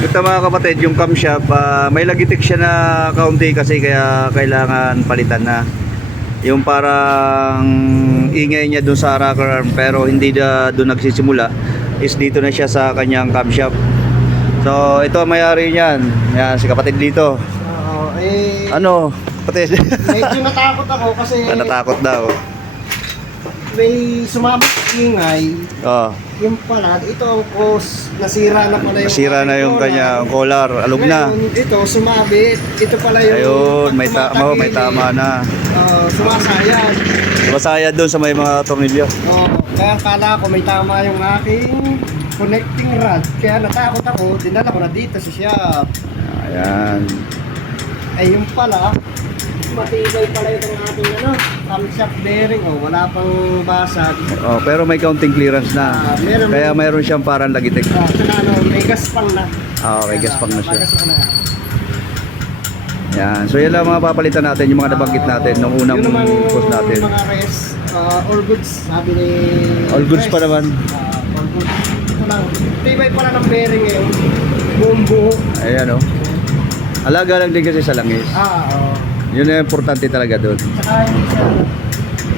Ito mga kapatid, yung camshaft, may lagitik siya na kaunti kasi kaya kailangan palitan na. Yung parang ingay niya dun sa rocker arm pero hindi na dun nagsisimula is dito na siya sa kanyang camshaft. So ito ang may-ari niyan. Yan, si kapatid dito. Oo, Ano, kapatid? medyo natakot ako kasi Natakot daw. may sumabot ingay. Oh, Yung pala, ito ang cause, nasira na pala yung nasira na yung kanyang collar, alog na. Ngayon, ito sumabit. Ito pala yung Ayun, may tama na. Sumasayad. Masaya doon sa may mga tornilyo. Kaya kala ko may tama yung aking connecting rod. Kaya natakot ako, dinala ko na dito sa shop. Ayan. Ay yung pala, matibay pala yung ating camshaft bearing. Wala pang basag. Oh, pero may counting clearance na. Meron. Kaya mayroon siyang parang lagitik. Saka may gaspang na. Okay, gaspang na siya. Gaspang na. Yan. So yan lang mga papalitan natin, yung mga nabanggit natin nung unang Yun naman post natin. mga res, all goods, sabi ni All goods pa naman. All goods. Ito lang, tibay pala ng bearing eh. Buong buo. Ayan oh. Alaga lang din kasi sa langis. Oo. Yun ang importante talaga doon. Saka hindi siya